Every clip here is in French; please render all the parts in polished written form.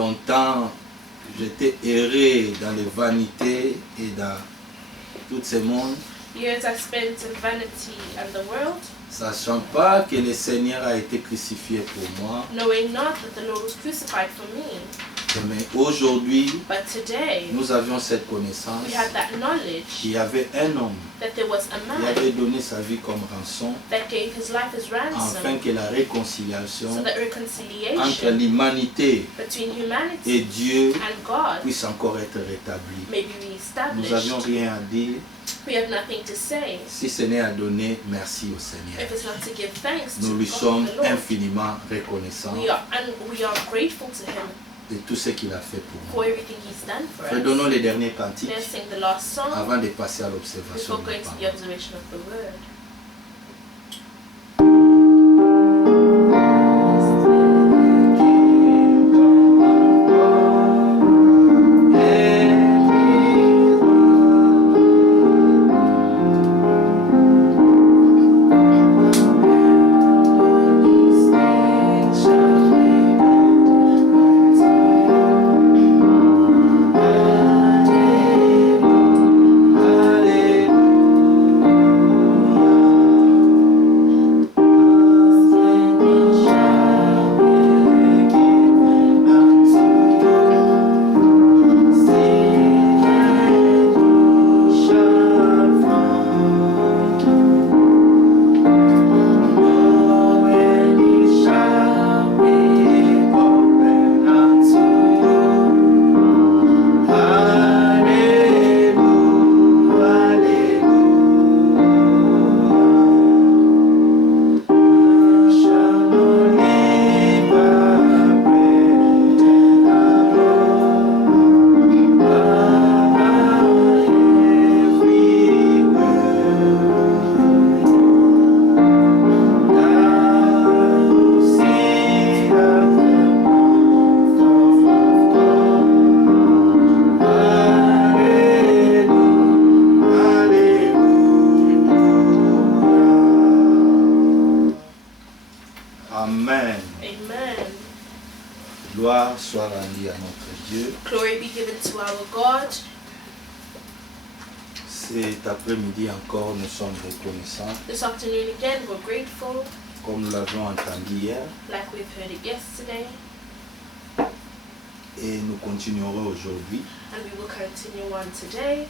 longtemps, j'étais erré dans les vanités et dans tous ces mondes, Years I spent in vanity and the world, sachant pas que le Seigneur a été crucifié pour moi. knowing not that the Lord was crucified for me. Mais aujourd'hui, But today, nous avions cette connaissance we had that knowledge qu'il y avait un homme that there was a qui man avait donné sa vie comme rançon that gave his life as ransom, afin que la so réconciliation that entre reconciliation l'humanité between et humanity Dieu and God puisse encore être rétablie. may be Nous n'avions reestablished. rien à dire We have nothing to say si ce n'est à donner merci au Seigneur. if it's not to give thanks to Nous lui God sommes the Lord. infiniment reconnaissants We are grateful to Him de tout ce qu'il a fait pour for nous. everything He's done for Redonnons us. les derniers cantiques Let's sing the last song avant de passer à l'observation before de la going to the parole. observation of the word. Amen. Amen. Gloire soit rendue à notre Dieu. Glory be given to our God. Cet après-midi encore, nous sommes reconnaissants, This afternoon again, we're grateful, comme nous l'avions entendu hier, like we've heard it yesterday, et nous continuerons aujourd'hui, and we will continue on today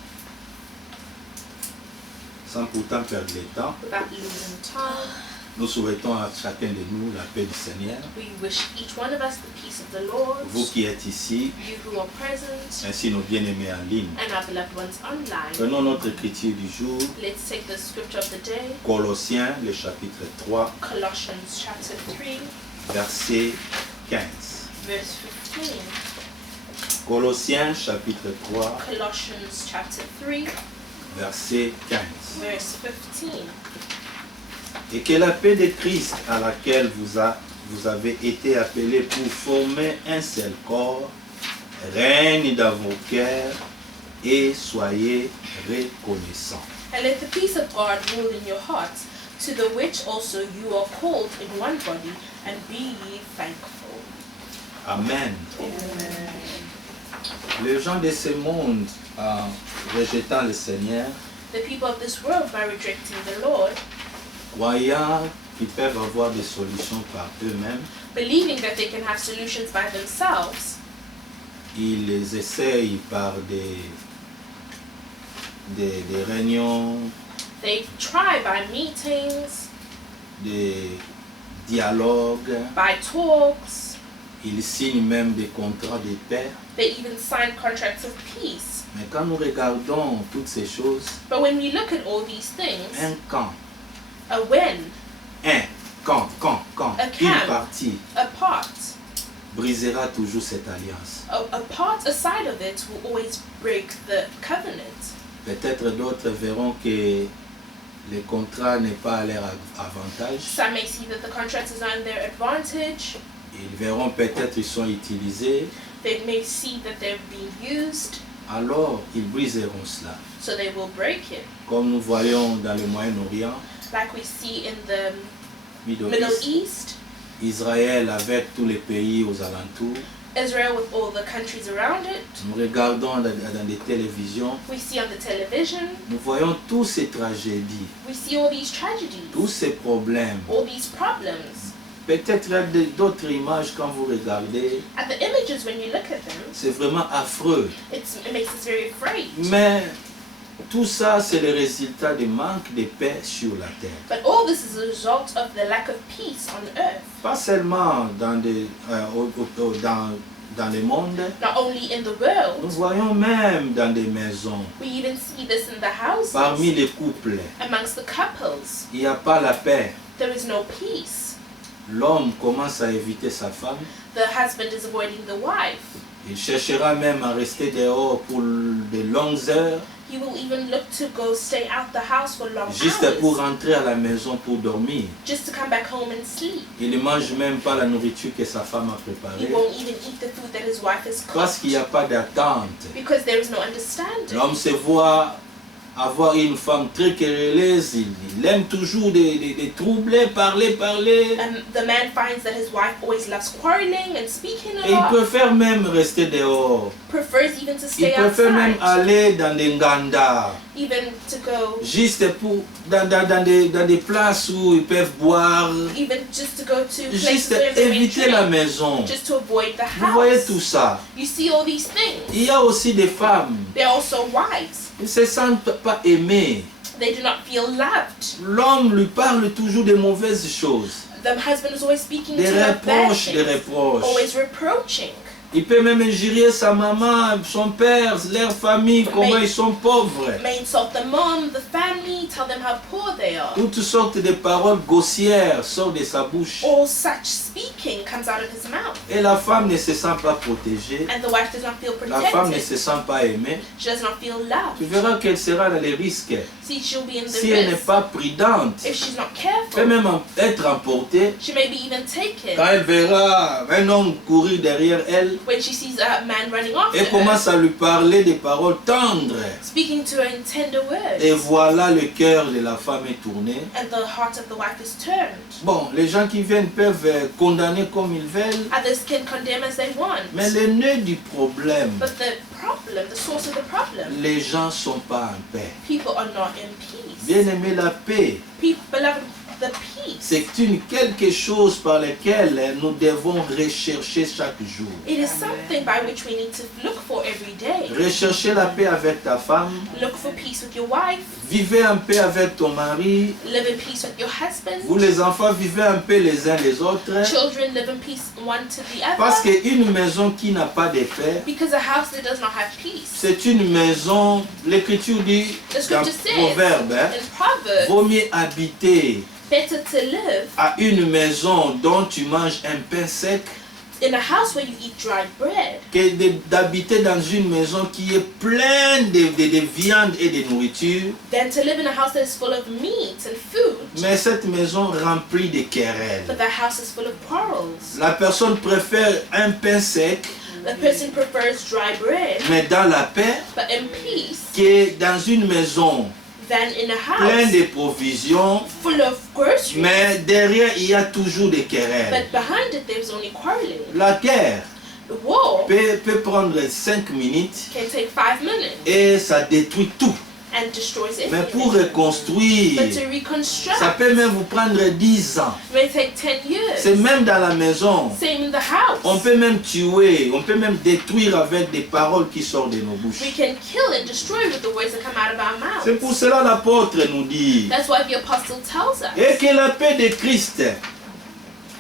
sans pourtant perdre le temps. without losing time. Nous souhaitons à chacun de nous la paix du Seigneur. We wish each one of us the peace of the Lord, Vous qui êtes ici, you who are present, ainsi nos bien-aimés en ligne. and our beloved ones online. Prenons notre écriture du jour, Let's take the scripture of the day, Colossiens, le chapitre 3, Colossians chapter 3, verset 15. verse 15. Colossiens, chapitre 3, Colossians chapter 3, verset 15. verse 15. Et que la paix de Christ à laquelle vous avez été appelés pour former un seul corps règne dans vos cœurs et soyez reconnaissants. And let the peace of God rule in your hearts, to the which also you are called in one body, and be ye thankful. Amen. Les gens de ce monde, en rejetant le Seigneur, The people of this world, by rejecting the Lord, croyant qu'ils peuvent avoir des solutions par eux-mêmes, believing that they can have solutions by themselves, ils les essayent par des réunions, they try by meetings, des dialogues, by talks, ils signent même des contrats de paix. they even sign contracts of peace. Mais quand nous regardons toutes ces choses, But when we look at all these things, un camp, a when, un camp, A une camp. partie a part, brisera toujours cette alliance. a part, a side of it will always break the covenant. Peut-être d'autres verront que le contrat n'est pas à leur avantage. Some may see that the contract is not in their advantage. Ils verront peut-être qu'ils sont utilisés. They may see that they're being used, Alors, ils briseront cela. so they will break it. Comme nous voyons dans le Moyen-Orient, Like we see in the Middle Middle East, East, Israël avec tous les pays aux alentours, Israel with all the countries around it. Nous regardons dans des télévisions, We see on the television, nous voyons toutes ces tragédies, we see all these tragedies, tous ces problèmes. all these problems. Peut-être il y a d'autres images quand vous regardez, And the images, when you look at them, c'est vraiment affreux. it makes us very afraid. Mais tout ça, c'est le résultat du manque de paix sur la terre. But all this is a result of the lack of peace on earth. Pas seulement dans le monde, Not only in the nous world, voyons même dans des maisons, we even see this in the houses, parmi les couples, amongst the couples. il n'y a pas la paix. There is no peace. L'homme commence à éviter sa femme, The husband is avoiding the wife. il cherchera même à rester dehors pour de longues heures, He will even look to go stay out the house for long juste pour hours, rentrer à la maison pour dormir. just to come back home and sleep. Il ne mange même pas la nourriture que sa femme a He préparée, won't even eat the food that his wife has parce cooked qu'il n'y a pas d'attente. because there is no understanding. L'homme se voit avoir une femme très querelleuse, il aime toujours des troubler, parler. And the man finds that his wife always loves quarreling and speaking a Et il lot, préfère même rester dehors. prefers even to Il stay préfère même outside, aller dans des nganda, even to go, juste dans des places où ils peuvent boire, even just to go to places juste where they may éviter la drink, maison. just to avoid the Vous voyez house. tout ça. You see all these things. Il y a aussi des femmes, They're also wives. ils ne se sentent pas aimées. They do not feel loved. L'homme lui parle toujours de mauvaises choses, The husband is always speaking des to her bad reproches, des things, reproches. always reproaching. Il peut même injurier sa maman, son père, leur famille, comment ils sont pauvres. May insult the mom, the family, tell them how poor they are. Toutes sortes de paroles grossières sortent de sa bouche. All such speaking comes out of his mouth. Et la femme ne se sent pas protégée. And the wife does not feel La femme ne protected. se sent pas aimée. She does not feel Tu loved. verras qu'elle sera dans les risques. See, she'll be in the Si elle n'est risk. pas prudente, If she's not elle peut careful, même être emportée. she may be even taken. Quand elle verra un homme courir derrière elle When she sees a man running after et her, commence à lui parler des paroles tendres. speaking to her in tender Et words, voilà, le cœur de la femme est tourné. and the heart of the wife is turned. Bon, les gens qui viennent peuvent condamner comme ils veulent. Others can condemn as they want. Mais le nœud du problème, But the problem, the source of the problem, les gens ne sont pas en paix. people are not in peace. Bien aimé, la paix, Beloved, the peace, c'est quelque chose par lequel nous devons rechercher chaque jour. it is something by which we need to look for every day. Rechercher la paix avec ta femme, Look for peace with your wife, vivez en paix avec ton mari, live in peace with your husband, vous les enfants vivez en paix les uns les autres. children live in peace one to the Parce other. qu'une maison qui n'a pas de paix, Because a house that does not have peace, c'est une maison, l'écriture dit the dans scripture says Proverbe, in Proverbs, vaut mieux habiter better to live à une maison dont tu manges un pain sec in a house where you eat dried bread que d'habiter dans une maison qui est pleine de viande et de nourriture, than to live in a house that is full of meat and food, mais cette maison remplie de querelles. but the house is full of quarrels. La personne préfère un pain sec, The person prefers dry bread, mais dans la paix, but in peace, que dans une maison than in a pleine house de provisions, full of groceries, mais derrière il y a toujours des querelles. but behind it there's only quarreling. La guerre The war peut prendre 5 minutes can take 5 minutes et ça détruit tout. and destroys Mais pour everything. reconstruire, But to reconstruct ça peut même vous prendre 10 ans. may take 10 C'est years. même dans la maison. Same in the house. On peut même tuer, on peut même détruire avec des paroles qui sortent de nos bouches. We can kill and destroy with the words that come out of our C'est mouths. pour cela l'apôtre nous dit, That's why the apostle tells us. et que la paix de Christ,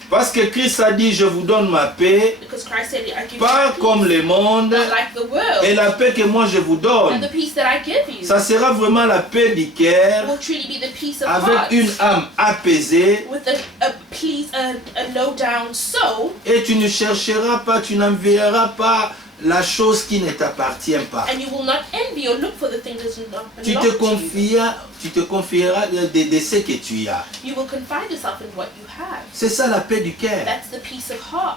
parce que Christ a dit, je vous donne ma paix, Because Christ said, I give pas you comme peace, le monde, not like the et world. la paix que moi je vous And donne, the peace that I give you ça sera vraiment la paix du cœur, will truly be the peace of avec heart. une âme apaisée, With a low down soul, et tu ne chercheras pas, tu n'enverras pas la chose qui ne t'appartient pas. and you will not envy or look for the thing that does not Tu belong te to you. confieras de ce que tu as. You will confide yourself in what you have. C'est ça la paix du cœur, That's the peace of heart,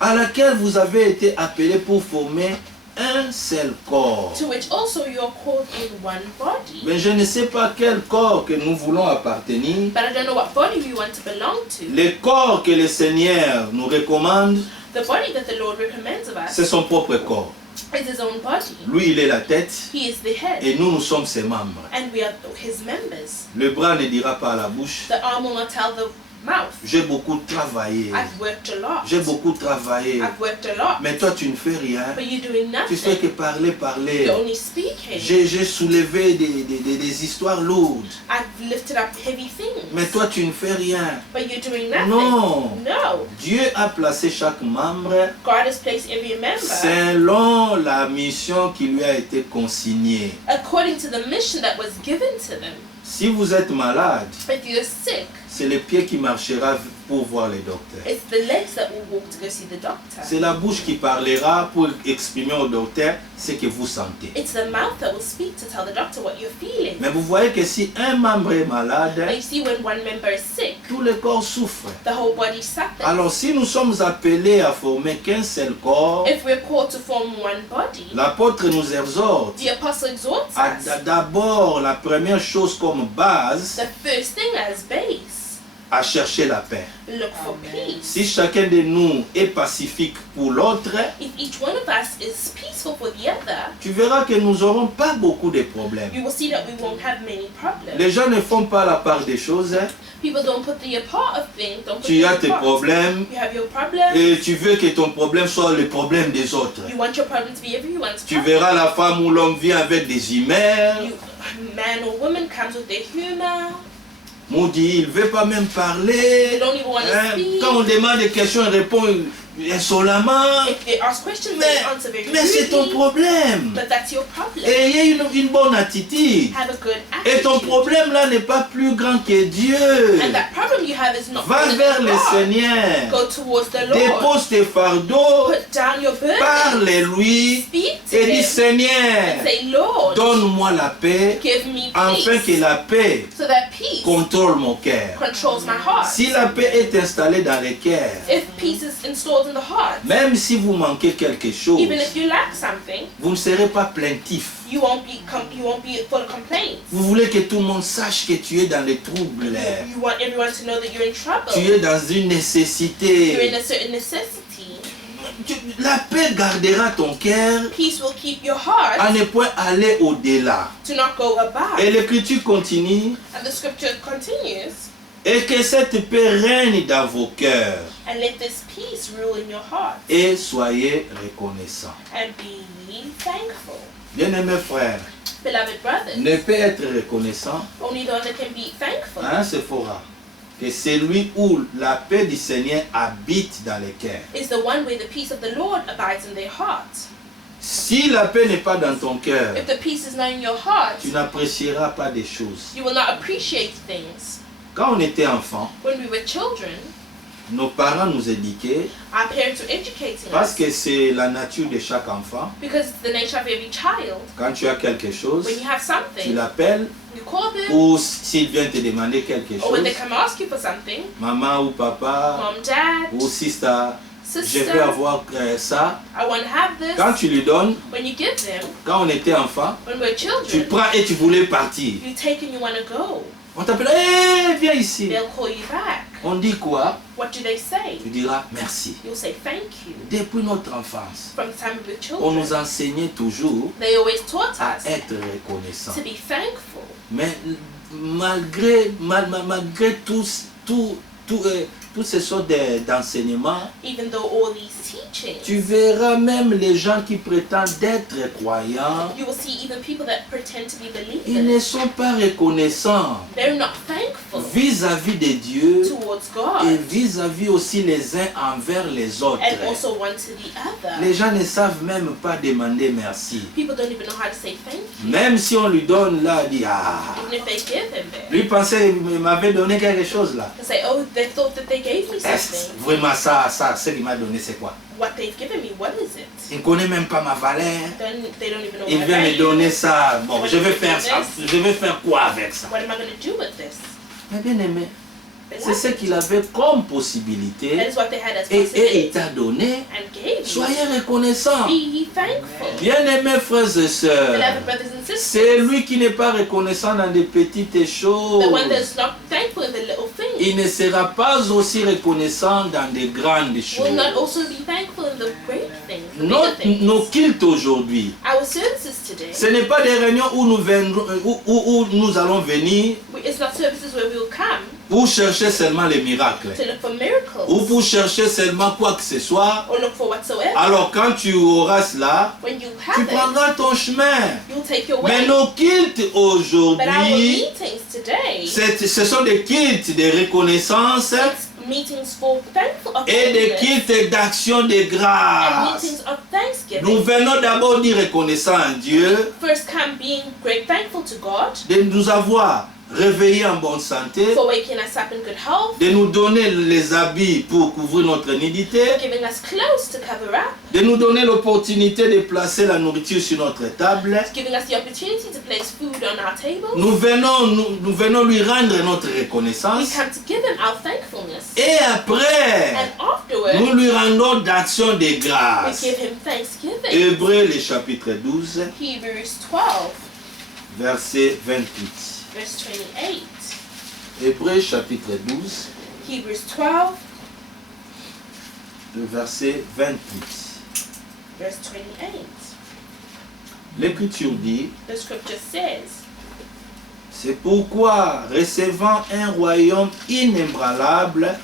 à laquelle vous avez été appelés pour former un seul corps. to which also you are called in one body. Mais je ne sais pas quel corps que nous voulons appartenir. But I don't know what body we want to belong to. Le corps que le Seigneur nous recommande, The body that the Lord recommends of us C'est son propre corps. is his own body. Lui, il est la tête He is the head, et nous, nous sommes ses membres. and we are his members. Le bras ne dira pas à la bouche, The arm will not tell the mouth, j'ai beaucoup travaillé, I've worked a lot. j'ai beaucoup travaillé, I've worked a lot. mais toi tu ne fais rien, But you're doing tu fais que nothing. parler. You're only speaking. J'ai soulevé des histoires lourdes, I've lifted up heavy things. mais toi tu ne fais rien. But you're doing nothing. Non. No. Dieu a placé chaque membre God has placed every member selon la mission qui lui a été consignée. according to the mission that was given to them. Si vous êtes malade, If you're sick, c'est le pied qui marchera pour voir le docteur. it's the legs that will walk to go see the doctor. C'est la bouche qui parlera pour exprimer au docteur ce que vous sentez. It's the mouth that will speak to tell the doctor what you're feeling. Mais vous voyez que si un membre est malade, But you see, when one member is sick, tout le corps souffre. the whole body suffers. Alors si nous sommes appelés à former qu'un seul corps, If we're called to form one body, l'apôtre nous exhorte the apostle exhorts à us. d'abord la première chose comme base The first thing as base, à chercher la paix. look for peace. Si chacun de nous est pacifique pour l'autre, If each one of us is peaceful for the other, tu verras que nous n'aurons pas beaucoup de problèmes. you will see that we won't have many problems. Les gens ne font pas la part des choses. People don't put the part of things, don't put Tu as the tes part. problèmes You have your problems. et tu veux que ton problème soit le problème des autres. You want your problem to be everyone's Tu problem. verras la femme ou l'homme vient avec des humeurs. You, man or woman comes with their humor. Maudit, il ne veut pas même They parler. don't even want to Hein, speak. quand on demande des questions, il répond insolemment. If they ask questions, they answer very Mais c'est ton rudely. problème. But that's your problem. Ayez une bonne attitude. Have a good Et ton attitude. problème là n'est pas plus grand que Dieu. And that problem you have is not Va bigger vers than le God. Seigneur. Go towards the Lord. Dépose tes fardeaux. Put down your burden. Parle-lui. Speak to Et dis him. Seigneur, And say, Lord, donne-moi la paix. give me Afin que peace. la paix So that peace contrôle mon cœur. controls my heart. Si la paix est installée dans le cœur, If peace is installed in the heart, même si vous manquez quelque chose, even if you lack something, vous ne serez pas plaintif. you won't be full of complaints. Vous voulez que tout le monde sache que tu es dans les troubles. You want everyone to know that you're in trouble. Tu es dans une You're in nécessité. a certain necessity. La paix gardera ton cœur Peace will keep your à heart ne point aller au-delà. to not go above. Et l'écriture continue. And the scripture continues, Et que cette paix règne dans vos cœurs. and let this peace rule in your heart, Et soyez reconnaissants. and be ye thankful. Bien-aimés frères, Beloved brothers, ne peut être reconnaissant, only the one that can be thankful hein, c'est fort rare, que celui où la paix du Seigneur habite dans les cœurs. is the one where the peace of the Lord abides in their heart. Si la paix n'est pas dans ton cœur, If the peace is not in your heart, tu n'apprécieras pas des choses. you will not appreciate things. Quand on était enfant, When we were children, nos parents nous éduquaient our parents were educating parce us que c'est la nature de chaque enfant. because it's the nature of every child. Quand tu as quelque chose, When you have tu something, l'appelles you call them, ou s'il vient te demander quelque or when chose, they come ask you for something, maman ou papa mom, dad, ou sister, je sister, veux avoir ça. I want to have this. Quand tu lui donnes, When you give them, quand on était enfant, when we're tu children, prends et tu voulais partir. you take and you want to go. On t'appelle, hé, viens ici. They'll call you back. On dit quoi? What do they say? Tu diras merci. You'll say thank you. Depuis notre enfance, From the time we were on children, nous enseignait toujours they always taught à us être reconnaissant. to be thankful. Mais malgré toutes ces sortes d'enseignements, Even though all these teachings, tu verras même les gens qui prétendent être croyants, you will see even people that pretend to be ils ne believers, sont pas reconnaissants they're not thankful vis-à-vis de Dieu towards et God vis-à-vis aussi les uns envers les autres. and also one to the other. Les gens ne savent même pas demander merci. People don't even know how to say thank you. Même si on lui donne là, il dit ah, Even if they give him there, lui pensait qu'il m'avait donné quelque chose là. they say, oh, they thought that they gave me Est-ce something. vraiment ce qu'il m'a donné c'est quoi? What they've given me, what is it? Il ne connaît même pas ma valeur. They don't even know Il my vient me value. donner ça. Bon, je vais faire ça. Je vais faire quoi avec ça? What am I going to do with this? Mais bien aimé, c'est Beloved, ce qu'il avait comme that possibilité is what they had as et il possibility t'a donné. and gave you. Soyez reconnaissants. Be ye thankful. Bien aimés frères et sœurs, Beloved brothers and c'est sisters, lui qui n'est pas reconnaissant dans des petites choses. the one that's not thankful in the little things, il ne sera pas aussi reconnaissant dans des grandes choses. will not also be thankful in the great things, the bigger things. Nos cultes aujourd'hui, Our services today, ce n'est pas des réunions où où nous allons venir it's not services where we will come pour chercher seulement les miracles to look for miracles ou pour chercher seulement quoi que ce soit. or look for whatsoever. Alors quand tu auras cela, When you tu have it, prendras ton chemin. you'll take your Mais way. nos cultes But our aujourd'hui, meetings today, ce sont des cultes de reconnaissance it's meetings for thankful of et des thankfulness cultes d'action de and grâce. meetings of thanksgiving. Nous venons d'abord dire reconnaissant à Dieu First come being great thankful to God de nous avoir réveillés en bonne santé, for waking us up in good health, de nous donner les habits pour couvrir notre nudité, giving us clothes to cover up, de nous donner l'opportunité de placer la nourriture sur notre table. giving us the opportunity to place food on our table. Nous venons lui rendre notre We reconnaissance come to give him our thankfulness. et après, And afterward, nous lui rendons d'action de we grâce. give him thanksgiving. Hébreux, le chapitre 12, Hebrews 12, verset 28. verse 28. Hébreux, chapitre 12, Hebrews 12, le verset 28. verse 28. L'Écriture dit, The scripture says, c'est pourquoi, recevant un royaume inébranlable,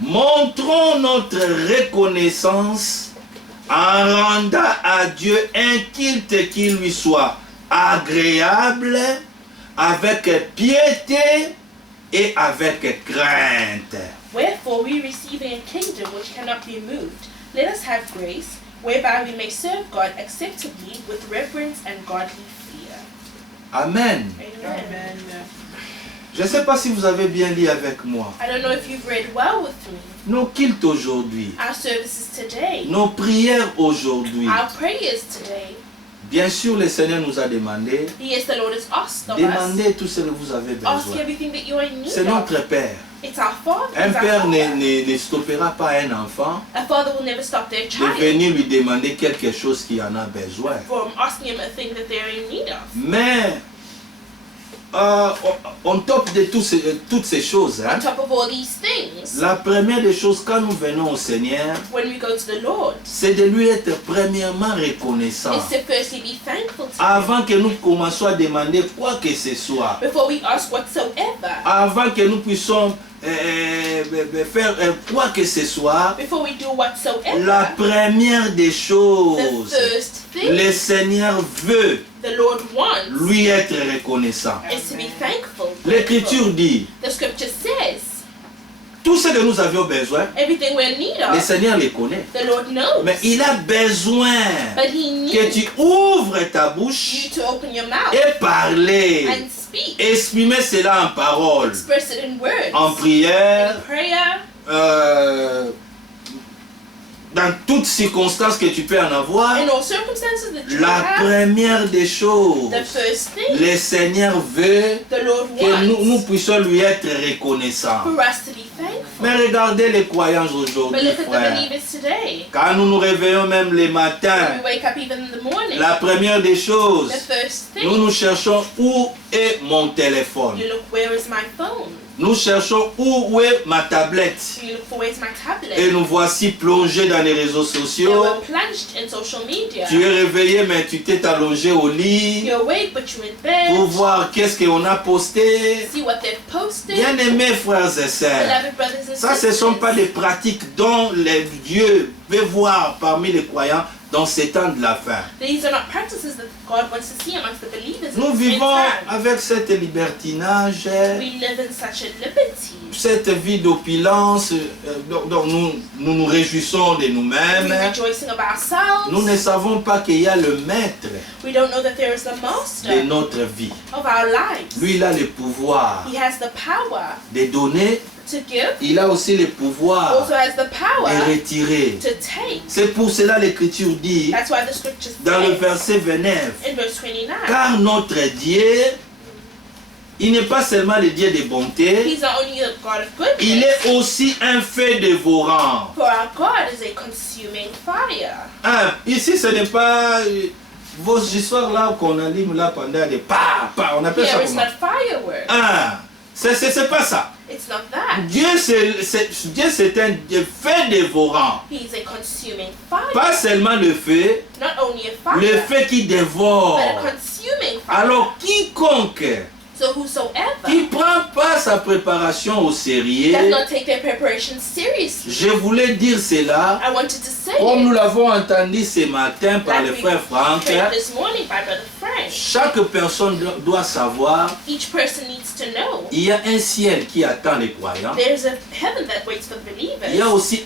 montrons notre reconnaissance en rendant à Dieu un culte qui lui soit agréable, avec piété et avec crainte. wherefore we receiving a kingdom which cannot be moved, let us have grace, whereby we may serve God acceptably with reverence and godly fear. Amen. Amen. Je ne sais pas si vous avez bien lu avec moi. I don't know if you've read well with me. Nos cultes aujourd'hui, Our services today, nos prières aujourd'hui. our prayers today. Bien sûr, le Seigneur nous a demandé, Yes, the Lord has asked of us. demandez tout ce que vous avez Ask besoin. everything that you are in need C'est of. notre Père. It's our Father. Un It's our père Father. ne stoppera pas un enfant A father will never stop their de child venir lui demander quelque chose qu'il en a besoin. from asking him a thing that they're in need of. Mais on top de toutes ces choses, On top of all these things, la première des choses quand nous venons au Seigneur, when we go to the Lord, c'est de lui être premièrement reconnaissant. is to firstly be thankful to him Avant que nous commencions à demander quoi que ce soit, before we ask whatsoever. avant que nous puissions faire quoi que ce soit, Before we do whatsoever, la première des the choses, first thing le Seigneur veut the Lord wants lui être reconnaissant. is to be thankful. L'Écriture dit, The scripture says, tout ce que nous avions besoin, everything we're in need le of, Seigneur les connaît. the Lord knows. Mais il a besoin But he que needs tu ouvres ta bouche you to open your mouth et parler. and speak. Exprimer cela en parole, Express it in words. en prière, In prayer, dans toutes circonstances que tu peux en avoir. in all circumstances that you La have. première des choses, The first thing le Seigneur veut the Lord que nous wants puissions lui être reconnaissants. for us to be thankful. Mais regardez les croyants But aujourd'hui, look at the frères. believers today. Quand nous nous réveillons même les matins, We wake up even in the morning. la première des choses, The first nous thing, nous cherchons où est mon téléphone. you look, where is my phone? Nous cherchons où est ma tablette. You look for, where's my tablet? Et nous voici plongés dans les réseaux And sociaux. we're plunged in social media. Tu es réveillé, mais tu t'es allongé au lit You're awake, but you're in pour bed. voir qu'est-ce qu'on a posté. See what they've posted. Bien-aimés frères et sœurs, Beloved brothers and ça ce ne sisters. sont pas des pratiques dont les Dieu veut voir parmi les croyants dans ces temps de la fin. These are not practices that God wants to see amongst the believers. Nous in this vivons time. avec cette libertinage, We live in such a liberty. cette vie d'opulence, dont nous réjouissons de nous-mêmes. We're rejoicing of ourselves. Nous ne savons pas qu'il y a le maître We don't know that there is the de master notre vie. of our lives. Lui, il a le pouvoir He has the power de donner, to give, il a aussi le pouvoir also has the de power retirer. to take. C'est pour cela l'Écriture dit, That's why the scripture dans le says verset 29, in verse 29, car notre Dieu, il n'est pas seulement le Dieu de bonté, He's not only a God of il goodness, est aussi un feu dévorant. for our God is a consuming fire. Ah, ici, ce n'est pas vos histoires là qu'on allume là pendant des pa, on appelle ça Here is comment? not fireworks. Ah, c'est pas ça. It's not that. Dieu, c'est un feu dévorant. He's a consuming fire. Pas seulement le feu, Not only a fire, le feu qui dévore. but a consuming fire. Alors quiconque So whosoever qui prend pas sa préparation au sérieux, does not take their preparation seriously. je voulais dire cela, I wanted to say comme nous it. l'avons entendu ce matin par le frère Franck. Prayed this morning by Brother Frank. Chaque personne doit savoir, Each person needs to know il y a un ciel qui attend les croyants. there's a heaven that waits for the Il y a believers. aussi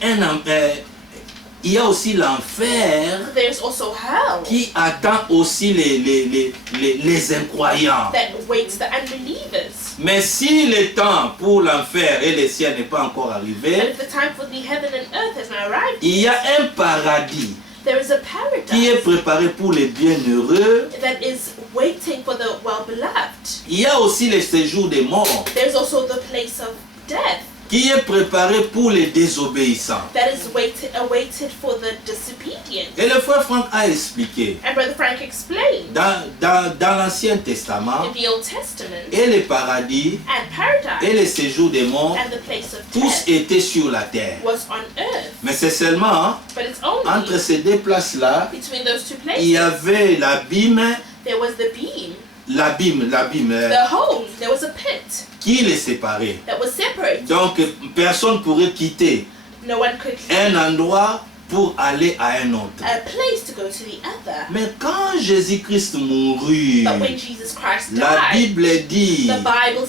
il y a aussi l'enfer There's also hell qui attend aussi les incroyants. that waits the unbelievers. Mais si le temps pour l'enfer et le ciel n'est pas encore And arrivé, if the time for the heaven and earth has not arrived, il y a un paradis there is a qui est paradise préparé pour les bienheureux. that is waiting for the well-beloved. Il y a aussi le séjour des morts There's also the place of death qui est préparé pour les désobéissants. that is awaited for the disobedient. Et le frère Franck a expliqué, And Brother Frank explained dans l'Ancien Testament, in the Old Testament et le paradis and et paradise le séjour des morts, and the place of tous death étaient sur la terre. was on earth. Mais c'est seulement But it's only entre ces deux places-là, between those two il y places avait l'abîme, there was the beam, l'abîme the hole, there was a pit qui les séparait. that was separated. Donc personne ne pourrait quitter No one could un leave endroit pour aller à un autre. a place to go to the other. Mais quand Jésus-Christ mourut, But when Jesus Christ la died, Bible dit, the Bible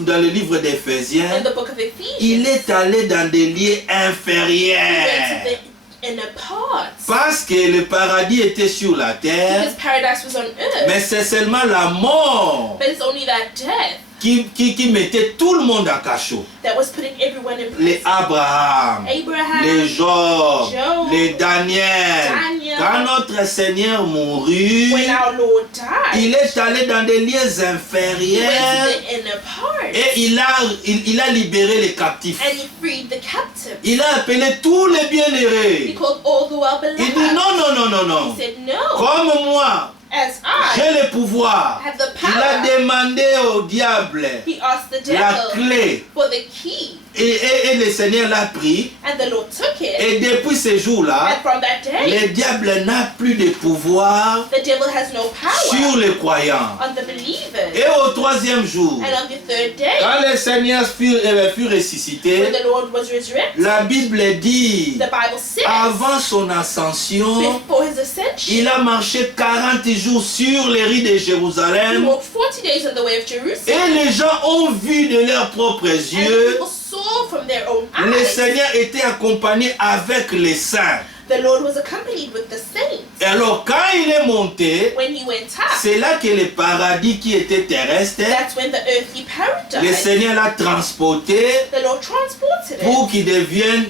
dans le says livre in d'Éphésiens, the book of il Ephesians, est allé dans des lieux he went to inférieurs. the inner parts Parce que le paradis était sur la terre, because paradise was on earth. mais c'est seulement la mort But it's only that death qui mettait tout le monde en cachot. that was putting everyone in Les prison. Abraham, Abraham, les Job, Job, les Daniel. Daniel. Quand notre Seigneur mourut, when our Lord died, il est allé dans des lieux he went to inférieurs the inner parts et il a libéré les captifs. and he freed the captives. Il a appelé tous les He bienheureux. called all the Il dit well-beloved. non, non, non, non, non. He said, no, Comme moi, as I j'ai le pouvoir. have the Il a power. demandé au diable He asked the la devil clé. for the key, Et le Seigneur l'a pris. and the Lord took it. Et depuis ce jour-là, And from that day, le diable n'a plus de pouvoir the devil has no sur power les croyants. on the believers. Et au troisième jour, And on the third day, quand le Seigneur fut when ressuscité, the Lord was resurrected, la Bible dit, the Bible says, avant son ascension, before his ascension, il a marché 40 jours sur les rues de he Jérusalem. walked 40 days on the way of Et Jerusalem. les gens ont vu de leurs propres And yeux, people saw from their own le eyes. Seigneur était accompagné avec les saints. The Lord was accompanied with the saints. Et alors quand il est monté, When he went up, c'est là que le paradis qui était terrestre, that's when the earthly le paradise, Seigneur l'a transporté the Lord transported pour it. qu'il devienne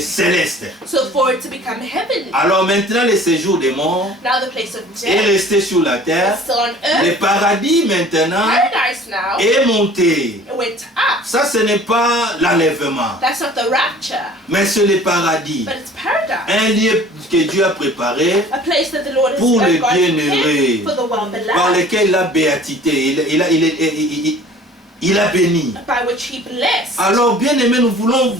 céleste. So for it to become heavenly. Alors maintenant le séjour des morts Now the place of est death resté sur la terre. is still on Le earth. paradis maintenant Paradise now, est monté. it went up. Ça ce n'est pas l'enlèvement, That's not the rapture, mais c'est le paradis. but it's paradise. Un lieu que Dieu a préparé A place that the Lord has pour les God bienheureux, prepared for the par well-beloved, lequel il a béatité, il a béni. by which he blessed. Alors bien aimé, nous voulons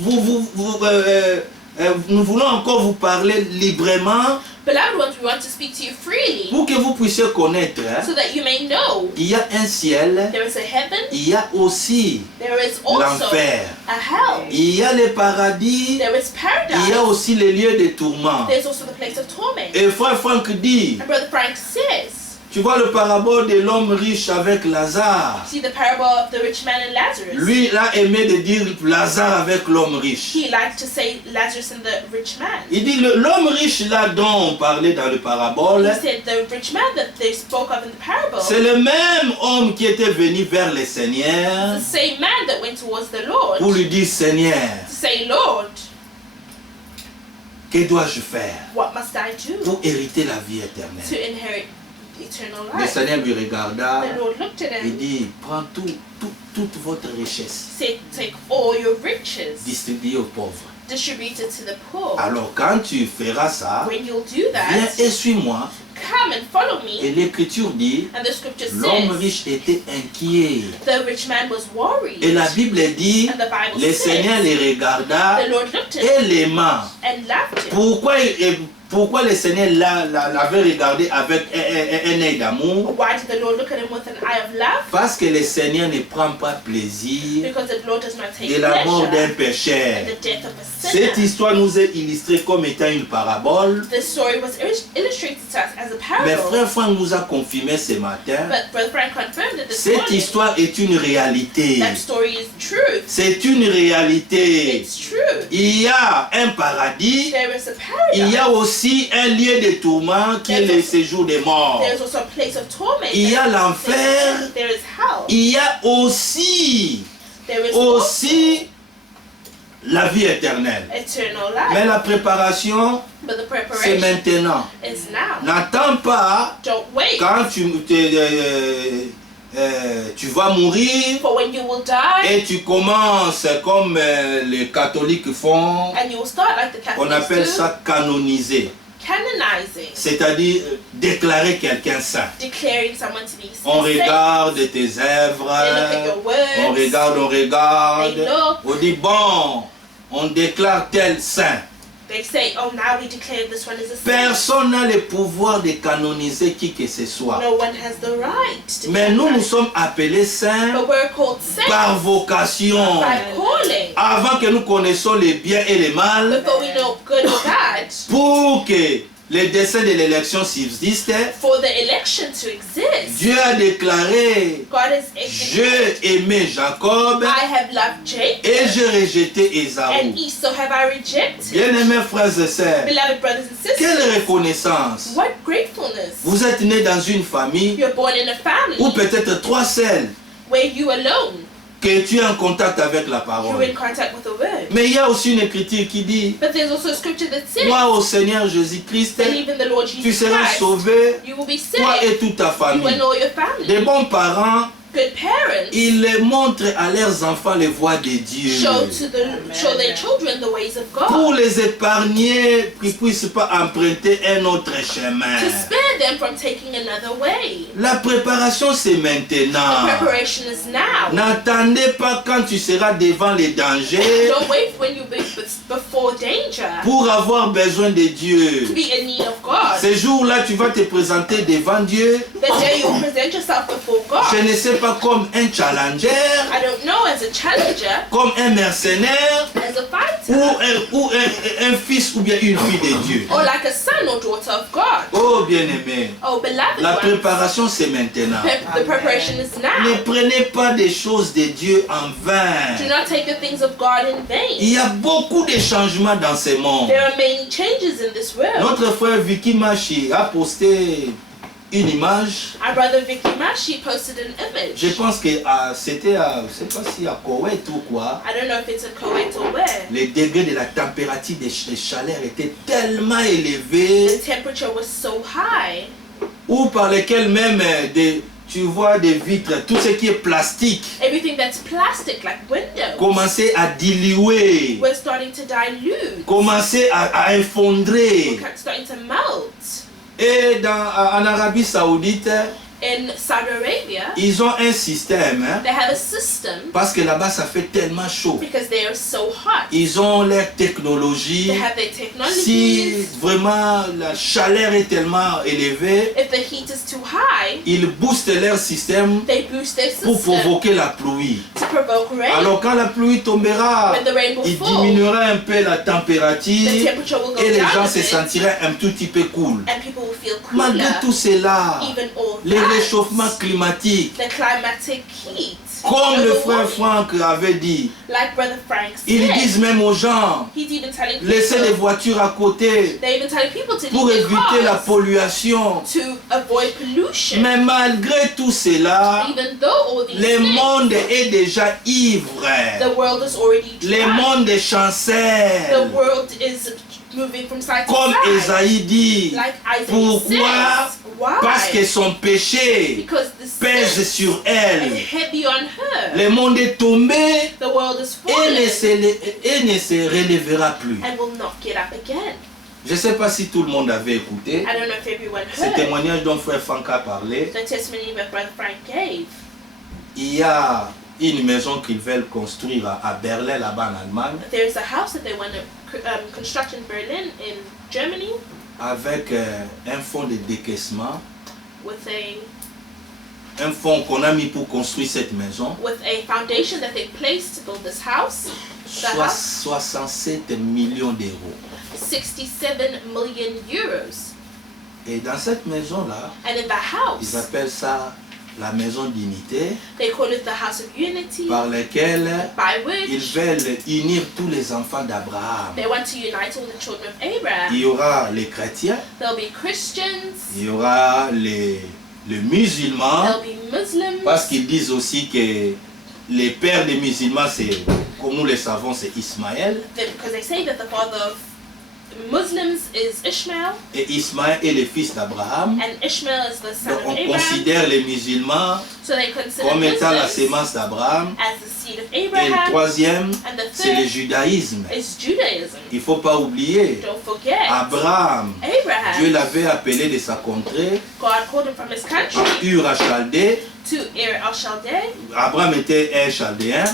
nous voulons encore vous parler librement Beloved ones, we want to speak to you freely pour que vous puissiez connaître. so that you may know Il y a un ciel, there is a heaven, il y a aussi there is also l'enfer, a hell, il y a le paradis, there is il y a paradise, aussi les lieux de tourment. there's also the place of torment. Et frère Franck dit, And Brother Frank says, tu vois le parabole de l'homme riche avec Lazare. see the parable of the rich man and Lazarus. Lui, il a aimé de dire Lazare avec l'homme riche. He liked to say Lazarus and the rich man. Il dit l'homme riche là dont on parlait dans le parabole, He said the rich man that they spoke of in the parable, c'est le même homme qui était venu vers le Seigneur the same man that went towards the Lord pour lui dire Seigneur, to say, Lord, que dois-je faire what must I do pour hériter la vie to éternelle? inherit eternal Le life? Seigneur lui regarda The Lord looked at et him, dit toute votre richesse, said, take all your riches, distribuez aux pauvres. distribute it to the poor. Alors quand tu feras ça, When you'll do viens that, et suis-moi come and follow Et me. l'Écriture dit, And the scripture l'homme says, riche était inquiet. the rich man was worried. Et la Bible dit, And the Bible le Seigneur says, les regarda the Lord looked at et him l'aima. and loved him. Pourquoi le Seigneur l'avait regardé avec un œil d'amour? Why did the Lord look at him with an eye of love? Parce que le Seigneur ne prend pas plaisir Because the Lord does not take de la mort d'un pleasure pécheur. in the death of a Cette sinner. histoire nous est illustrée comme étant une parabole. This story was illustrated to us as a Mais parable. frère Franck nous a confirmé ce matin, But Brother Frank confirmed it this cette morning. histoire est une réalité. That story is truth. C'est une réalité. It's truth. Il y a un paradis, There is a il y a paradise. aussi un lieu de tourment qui est le séjour des morts. There is also a place of torment. Il y a l'enfer. There is hell. Il y a aussi There is aussi la vie éternelle. also eternal Mais life. la préparation, But the c'est preparation maintenant. is now. N'attends pas Don't wait. quand tu vas mourir For when you will die et tu commences comme les catholiques font, and you will start like the on Catholics appelle do, ça canoniser. canonizing, C'est-à-dire déclarer quelqu'un saint. declaring someone to be On saint. regarde tes They look at œuvres, your words. on regarde. They look. On dit bon, on déclare tel saint. They say, oh, now we declare this one is a saint. Personne n'a le pouvoir de canoniser qui que ce soit. No one has the right to Mais do nous, that. nous sommes appelés saints But we're called saints par vocation. by calling. Avant que nous connaissions les biens et les mal, Before we know good or bad, pour que les desseins de l'élection subsistent, for the election to exist, Dieu a déclaré, God has je aimais Jacob I have loved Jacob, et j'ai rejeté and Ésaü. Esau have I rejected. Bien-aimés frères et sœurs, Beloved brothers and quelle sisters, reconnaissance! what gratefulness. Vous êtes nés dans une famille You're born in a ou family peut-être trois seuls where you alone, que tu es en contact avec la you're parole. in contact with the word. Mais il y a aussi une écriture qui dit, But there's also a scripture that says, toi au Seigneur Jésus-Christ, believe in the Lord tu Jesus seras Christ, sauvé, you will be toi saved, et toute ta you famille. and all your family. Des bons parents, Good parents ils montrent à leurs enfants les voies de Dieu. show their children the ways of Pour God, les épargner, qu'ils ne puissent pas emprunter un autre chemin. to spare them from taking another way. La préparation, c'est The maintenant. preparation is now. N'attendez pas quand tu seras devant les dangers Don't wait when you'll be before danger pour avoir besoin de to Dieu. be in need of God. Ce jour-là, tu vas te présenter devant Dieu. The day you present yourself before Je God, ne sais pas, comme un challenger, I don't know, as a challenger, comme un mercenaire, as a ou, fighter, un fils ou bien une fille de Dieu. or like a son or daughter of God. Oh bien-aimé, Oh, beloved la ones, préparation c'est maintenant. the preparation is Ne now. prenez pas des choses de Dieu en Do vain. not take the things of God in Il vain. y a beaucoup de changements dans ce monde. There are many changes in this world. Notre frère Vicky Machi a posté une image. Our brother Vicky Mashi posted an Je image. pense que c'était je ne sais pas si à Koweït ou quoi. I don't know if it's in Kuwait or where. Les degrés de la température des chaleurs étaient tellement élevés, The temperature was so high ou par lesquels même tu vois des vitres, tout ce qui est plastique, everything that's plastic, like windows, commençait à diluer, was starting to dilute, commençait à effondrer. starting to melt. Et en Arabie Saoudite, In Saudi Arabia, ils ont un système, hein, they have a system parce que là-bas ça fait tellement chaud. because they are so hot. Ils ont leur technologie. They have their Si technologies. vraiment la chaleur est tellement élevée, If the heat is too high, ils boostent leur système they boost their pour system provoquer la pluie. to provoke rain. Alors quand la pluie tombera, When the rain will il fall, diminuera un peu la the température temperature will go et les down gens a se bit, sentiraient un tout petit peu cool. and people will feel Malgré cooler. tout cela, Even all les that, réchauffements climatiques, the climatic heat, comme le global frère warming, Franck avait dit, like Brother Frank ils said, disent même aux gens, he's even telling laissez les people, voitures à côté they're even telling people to pour leave their éviter la cars pollution. to avoid pollution. Mais malgré tout cela, Even though all these le things, monde est déjà ivre. the world is already Le dry. monde The chancelle. world is moving from side Comme to side. Esaïe dit, Like Isaiah pourquoi? says. Why? Parce que son péché Because the pèse sin sur is elle. heavy on her. Le monde est tombé The world is et fallen ne se relèvera plus. and will not get up again. Je ne sais pas si tout le monde avait écouté I don't know if everyone ce heard témoignage dont frère Franck a parlé. the testimony that Brother Frank gave. Il y a une maison qu'ils veulent construire à Berlin, là-bas en Allemagne, There's a house that they want to construct in Berlin, in Germany, avec un fonds de décaissement, with un fonds qu'on a mis pour construire cette maison, a foundation that they placed to build this house. The house, 67 millions d'euros. 67 million euros. Et dans cette maison-là, And in the ils house, appellent ça la maison d'unité, they call it the house of unity, par laquelle by ils which veulent unir tous les enfants d'Abraham. they want to unite all the children of Abraham. Il y aura les chrétiens, There'll be Christians, il y aura les musulmans, there'll be Muslims, parce qu'ils disent aussi que les pères des musulmans, c'est, comme nous le savons, c'est Ismaël, because they say that the father of Muslims is Ishmael, et Ismaël est le fils d'Abraham. and Ishmael is the son Donc of on Abraham. considère les musulmans So they consider comme étant la Muslims sémence d'Abraham. as the seed of Et le Abraham, troisième, and the c'est le third judaïsme. is Judaism. Il ne faut pas oublier, Don't forget, Abraham, Dieu Abraham, l'avait appelé de sa contrée God called him from his à country Ur à Chaldée. to Ur al-Chaldea. Abraham était un Chaldéen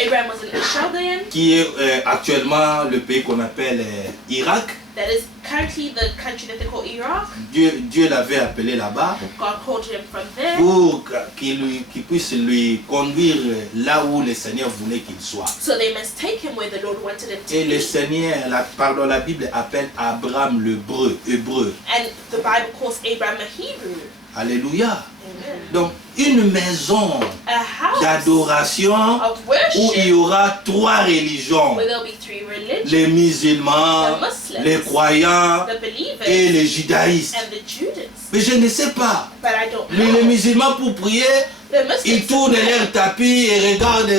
Abraham was an Chaldean. qui est actuellement le pays qu'on appelle Irak. That is currently the country that they call Iraq. Dieu l'avait appelé là-bas God called him from there pour qu'il puisse lui conduire là où le Seigneur voulait qu'il soit. so they must take him where the Lord wanted him to Et le be. Seigneur, la Bible appelle Abraham hébreu. And the Bible calls Abraham a Hebrew. Alléluia. Amen. Donc, une maison A house d'adoration of où il y worship aura trois religions. where there'll be three religions, Les musulmans, the Muslims, les croyants the believers, et les judaïstes. and the Judas. Mais je ne sais pas. But I don't Les know. musulmans pour prier, The Muslims, ils tournent leur tapis et regardent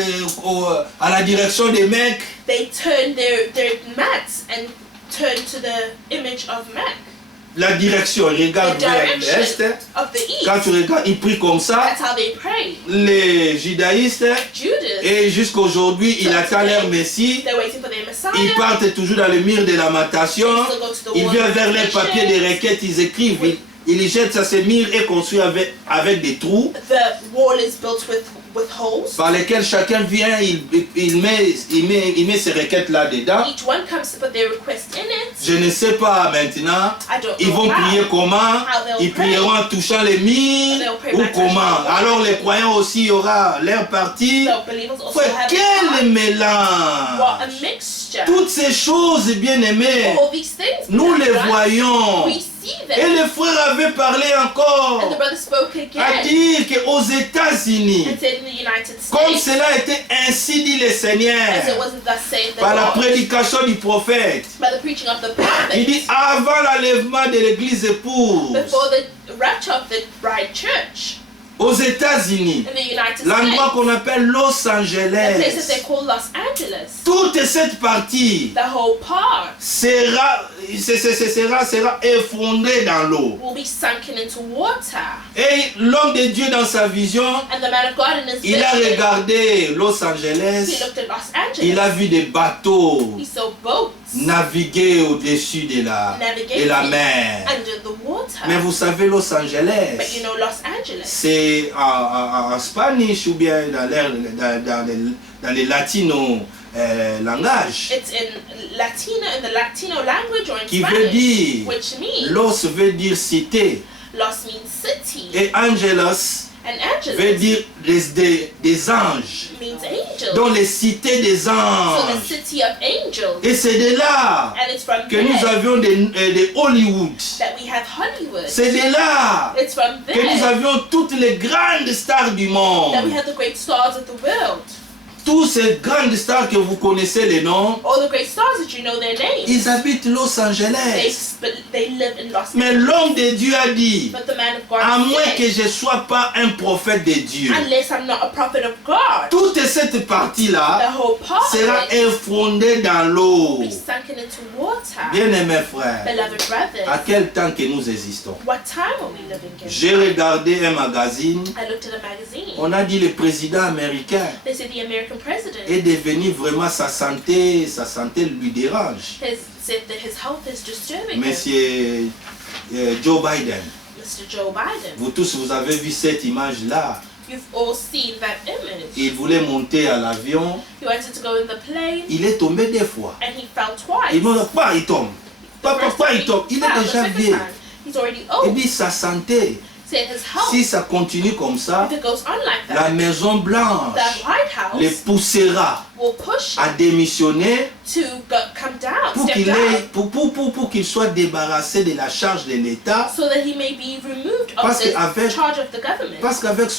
à la direction des Mecques. they turn their mats and turn to the image of Mecca, La direction, ils regardent the vers l'est. direction of the east. Quand tu regardes, ils prient comme ça. That's how they pray. Les judaïstes, Judas, et jusqu'aujourd'hui, ils attendent leur Messie. they're waiting for their Messiah. Ils partent toujours dans le mur de lamentation. They still go to the Ils wall viennent of vers les papiers des petitions. requêtes, ils écrivent. Ils jettent ça, ces murs est construit avec des trous The wall is built with holes. par lesquels chacun vient, il met ses requêtes là-dedans. Each one comes to put their request in it. Je ne sais pas maintenant. I don't Ils know vont how. prier comment? How they'll Ils pray. prieront en touchant les murs They'll pray ou by touching comment? the wall. Alors les croyants aussi, il y aura leur partie. The believers also Frère, have quel what mélange! a mixture. Toutes ces choses, bien aimés, All these things, nous les right? voyons. We see Et them. le frère avait parlé And the encore brother spoke à again dire qu'aux États-Unis, and said in the United comme States, cela était ainsi dit le as it Seigneur, wasn't thus saith the par la Lord, prédication du prophète, by the preaching of the il dit prophet, avant l'enlèvement de l'église épouse, before the rapture of the bride church aux États-Unis, in the United l'endroit States, qu'on appelle Los the places they Angeles, call Los Angeles, toute cette partie the whole part sera effondrée dans l'eau. will be sunken into water. Et l'homme de Dieu dans sa vision, And the man of God in his il a vision, regardé Los he Angeles, looked at Los Angeles. il a vu des bateaux He saw boats naviguer au-dessus de la mer. under the water. Mais vous savez, Los But you Angeles, know Los Angeles, c'est en Spanish ou bien dans les latinos langages, it's in the Latino language or in qui veut Spanish, dire, which means Los veut dire cité, Los means city, et Angelos and veut Angeles dire des anges, means angels. dans les cités des So the anges. city of angels, Et c'est de là and it's from que nous there avions des Hollywood. that we have Hollywood. C'est de là It's from que nous there avions toutes les grandes stars du monde. that we have the great stars of the world. Tous ces grandes stars que vous connaissez les noms, All the great stars that you know their names. ils habitent Los Angeles. They live in Los Mais Angeles. l'homme de Dieu a dit, But the man of God à moins said, que je ne sois pas un prophète de Dieu, unless I'm not a prophet of God, toute cette partie-là the whole part sera of it effondrée dans l'eau. will be sunken into water. Bien-aimés frères, Beloved à brothers, quel temps que nous existons? what time are we living in? J'ai regardé un magazine, I looked at a magazine. on a dit le président américain, They said the American president, est devenu vraiment sa santé lui dérange. has said that his health is disturbing him. Monsieur Joe Biden, Mr. Joe Biden, vous tous vous avez vu cette image-là. you've all seen that image. Il voulait monter à l'avion, He wanted to go in the plane il est tombé 2 fois. and he fell twice. Il m'a dit, pas il tombe. The first Pas time il tombe. he Il fell, est the déjà second vieux. time, he's already Il old. dit sa santé. Said his health, Si ça continue comme ça, if it goes on like la that, Maison Blanche the White les House poussera will push à him démissionner to come down, pour step qu'il down, pour qu'il soit débarrassé de la charge de l'État. so that he may be removed of Parce the qu'avec- charge of the government. Parce qu'avec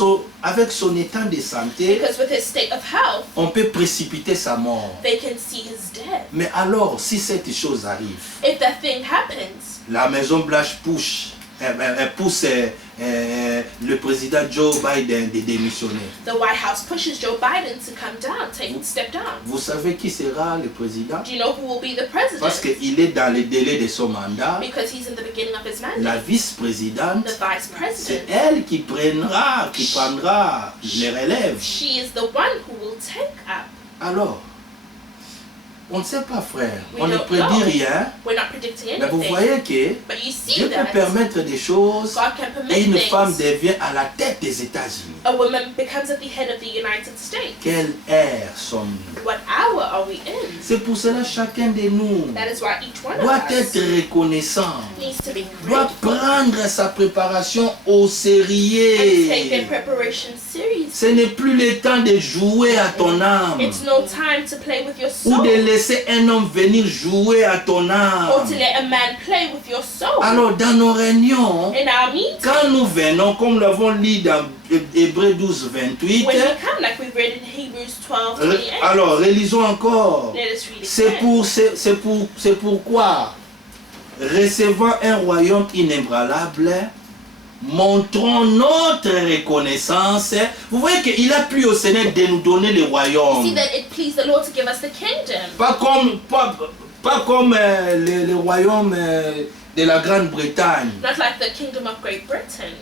son état de santé, Because with his state of health, on peut précipiter sa mort. they can see his death. Mais alors, si cette chose arrive, If that thing happens, la Maison Blanche pousse le président Joe Biden de démissionner. the White House pushes Joe Biden to come down, step down. Vous savez qui sera le président? Do you know who will be the Parce president? qu'il est dans le délai de son mandat. Because he's in the beginning of his La mandate. vice-présidente, The vice c'est president, elle qui prendra les relèves. she is the one who will take up. Alors, on ne sait pas, frère. We On ne don't prédit know. rien. We're not predicting Mais vous anything. voyez que But you see Dieu peut that permettre des choses God can et permit une femme things. devient à la tête des États-Unis. A woman becomes at the head of the United States. Quelle ère sommes-nous? What hour are we in? C'est pour cela chacun de nous That is why each one doit of us être reconnaissant, needs to be doit grateful prendre sa préparation au and take sérieux. their preparation seriously. Ce n'est plus le temps de jouer à ton âme It's no time to play with your ou soul, de laisser un homme venir jouer à ton or âme. to let a man play with your soul. Alors dans nos réunions, In our meeting, quand nous venons, comme nous l'avons lu dans Hébreux 12, 28, when we come, like we've read in Hebrews 12:28, alors relisons encore. let us read again. C'est pourquoi, recevant un royaume inébranlable, montrons notre reconnaissance. Vous voyez qu'il a plu au Seigneur de nous donner le You royaume. see that it pleased the Lord to give us the kingdom. Pas comme le royaume de la Grande-Bretagne. Not like the kingdom of Great Britain.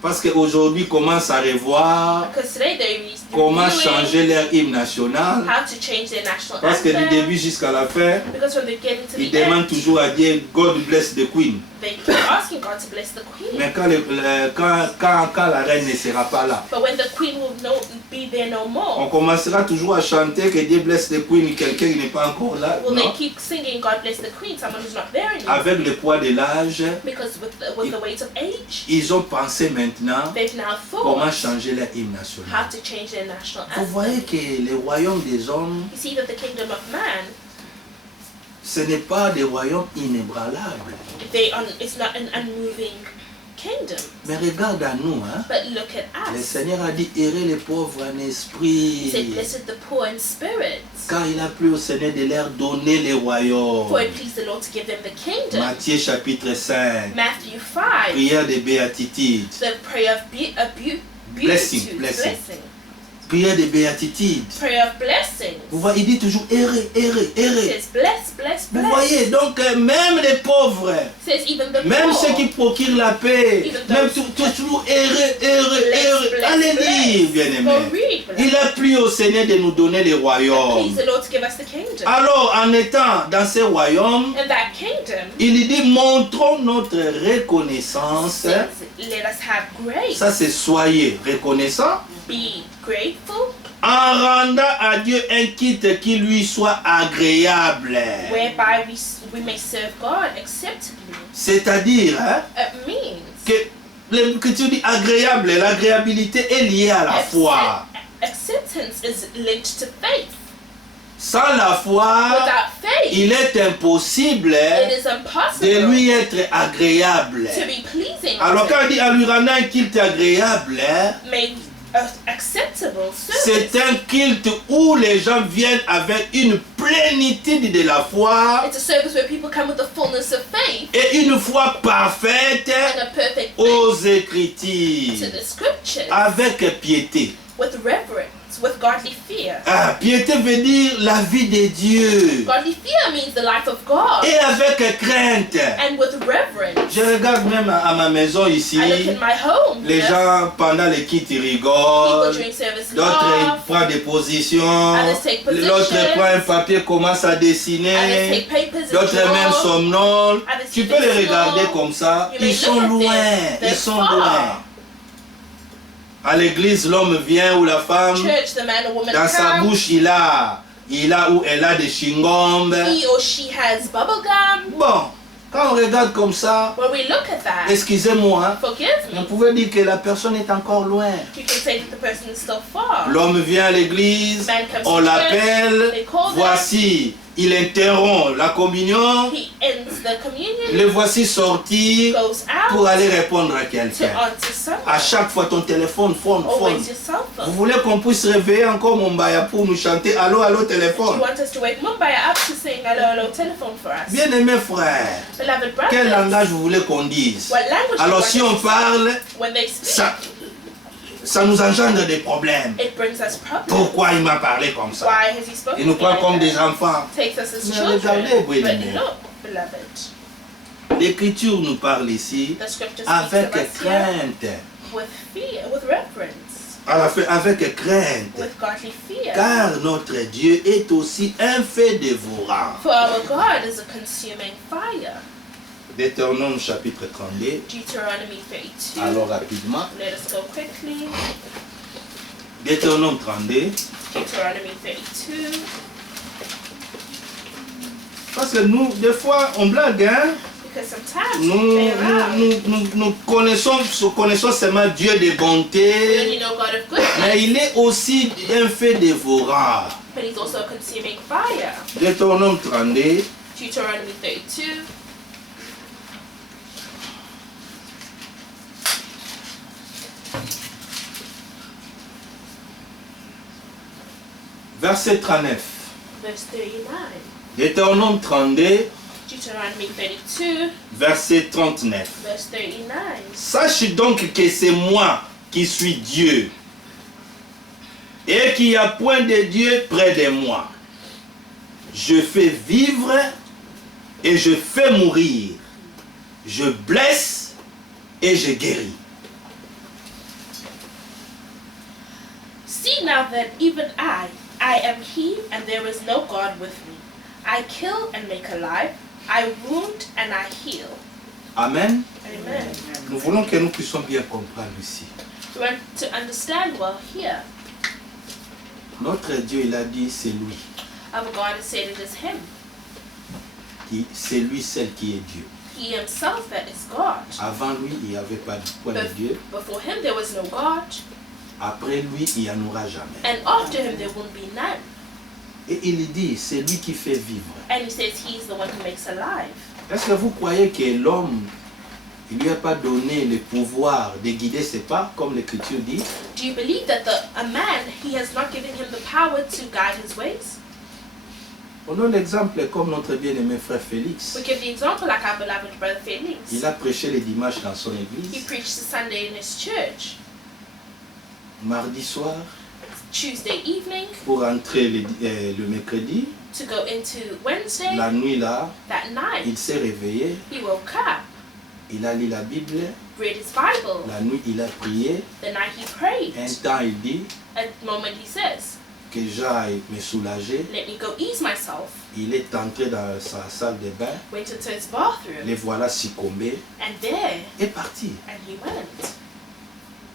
Parce qu'aujourd'hui, commence à revoir Because today they're comment reviewing changer leur hymne national. how to change their national Parce que du anthem. début jusqu'à la fin, Because from the beginning to ils the end, demandent toujours à Dieu, God bless the Queen. they keep asking God to bless the queen. Mais quand la reine ne sera pas là, But when the queen will be there no on more, commencera toujours à chanter que Dieu bless the Queen, quelqu'un qui n'est pas encore là. will Non. they keep singing God bless the queen, someone who's not there anymore? Avec le poids de l'âge, Because with the weight of age, ils ont pensé maintenant they've now comment thought changer leur hymne how national. to change their national Vous voyez anthem. que le royaume des hommes, You see that the kingdom of man, ce n'est pas des royaumes inébranlables. it's not an unmoving kingdom. Mais regarde à nous, hein. But look at Le us. Seigneur a dit, errez les pauvres en He esprit. said, blessed the poor in spirit, Car il a plu au Seigneur de leur donner les royaumes. for it pleased the Lord to give them the kingdom. Matthieu chapitre 5, Matthew 5, prière de béatitude. the prayer of Blessing, beatitude, blessing. Prière de béatitude. prayer of blessing. Vous voyez, il dit toujours errez, errez, It errez. says bless, bless, Vous bless. voyez, donc même les pauvres, It says even the même poor. ceux qui procurent la paix, Even même those- toujours errez, errez, Bless, errez. bless, Allez bless. lire, Go bien-aimés. read. Il a plu au Seigneur de nous donner les royaumes. Please the Lord to give us the kingdom. Alors, en étant dans ces royaumes, And that kingdom il dit montrons notre reconnaissance. says, let us have grace. Ça, c'est soyez reconnaissants Be grateful, en rendant à Dieu un culte qui lui soit agréable. whereby we may serve God acceptably. C'est-à-dire hein, It means que tu dis agréable, l'agréabilité est liée à la foi. acceptance is linked to faith. Sans la foi, Without faith, il est impossible it is de impossible lui être agréable. to be pleasing. Alors to quand il dit en lui rendant un culte agréable, make acceptable c'est service. un culte où les gens viennent avec une plénitude de la foi It's a service where people come with the fullness of faith et une foi parfaite and a perfect faith aux to Écritures, the scriptures avec piété. with reverence, with godly fear. Ah, piété veut dire la vie de Dieu. Godly fear means the life of God. Et avec crainte. And with reverence. Je regarde même à ma maison ici. I look in my home. Les gens pendant les kits ils People rigolent. during service D'autres laugh. ils prennent des positions. Others take positions. L'autre prend un papier, commence à Others dessiner. take papers and D'autres même draw. somnolent. Others Tu even peux les snore. regarder comme ça. You may Ils sont look at loin. them. They're Ils sont far. loin. À l'église, l'homme vient ou la femme. Church, the man or woman Dans sa comes. bouche, il a ou elle a des chewing-gums. He or she has bubble gum. Bon, quand on regarde comme ça, When we look at that, excusez-moi, forgive on me. pouvait dire que la personne est encore loin. You can say that the person is still far. L'homme vient à l'église, Man comes on to l'appelle, church, they call them. voici, il interrompt la communion, He ends the communion, le voici sortir goes pour out aller répondre à to quelqu'un. answer À someone. chaque fois, ton téléphone, phone. Always your cell Vous phone. voulez qu'on puisse réveiller encore Mombaya pour nous chanter allô, allô, You téléphone. want us to wake Mumbai up to sing hello, hello, telephone for us. Bien-aimés frères, Beloved quel brothers, langage vous voulez qu'on dise? what language Alors do si you want on us to parle, speak? When they speak, ça nous engendre des problèmes. it brings us problems. Pourquoi il m'a parlé comme ça? Why has he spoken Il nous prend like comme that? des enfants. Takes us as Mais children. regardez, oui, But mais- look, beloved, L'Écriture nous parle ici the scripture speaks avec of us here crainte. with fear, with reverence, Avec crainte. with godly fear. Car notre Dieu est aussi un feu dévorant. For our God is a consuming fire. Deutéronome chapitre 32. Deuteronomy 32. Alors rapidement. Let us go quickly. Deutéronome 32. Deuteronomy 32. Parce que nous, des fois, on blague, hein? Because sometimes we play around. Nous connaissons seulement Dieu de We only bonté, know God of goodness, mais il est aussi un feu dévorant. but He's also a consuming fire. Deutéronome 32. Deuteronomy 32. Verset 39. Verse 39. Deutéronome 32, Deuteronomy 32, verset 39. verse 39. Sache donc que c'est moi qui suis Dieu, et qu'il n'y a point de Dieu près de moi. Je fais vivre et je fais mourir. Je blesse et je guéris. See now that even I am He, and there is no God with me. I kill and make alive. I wound and I heal. Amen. Amen. Nous voulons que nous puissions bien comprendre ici. We want to understand well here. Notre Dieu, il a dit, c'est lui. Our God has said it is Him. C'est lui seul qui est Dieu. He Himself that is God. Avant lui, il n'y avait pas de point de Dieu. Before Him there was no God, Après lui, il n'y en aura jamais. and after Him there won't be none. Et il dit, c'est lui qui fait vivre. And He says He's the one who makes alive. Est-ce que vous croyez que l'homme, il ne lui a pas donné le pouvoir de guider ses pas, comme l'Écriture dit? Do you believe that a man, He has not given him the power to guide his ways? Prenons l'exemple comme notre bien-aimé frère Félix. We give the example like our beloved brother Felix. Il a prêché le dimanche dans son He église. preached the Sunday in his church. Mardi soir, Tuesday evening pour entrer le mercredi, to go into Wednesday. la nuit là, That night, il s'est réveillé, he woke up, il a lu la Bible, read his Bible. la nuit il a prié. The night he prayed. Un temps il dit At the moment he says, que j'aille me soulager. let me go ease myself. Il est entré dans sa salle de bain, Went into his bathroom. les voilà succombés, And there, et parti. and he went.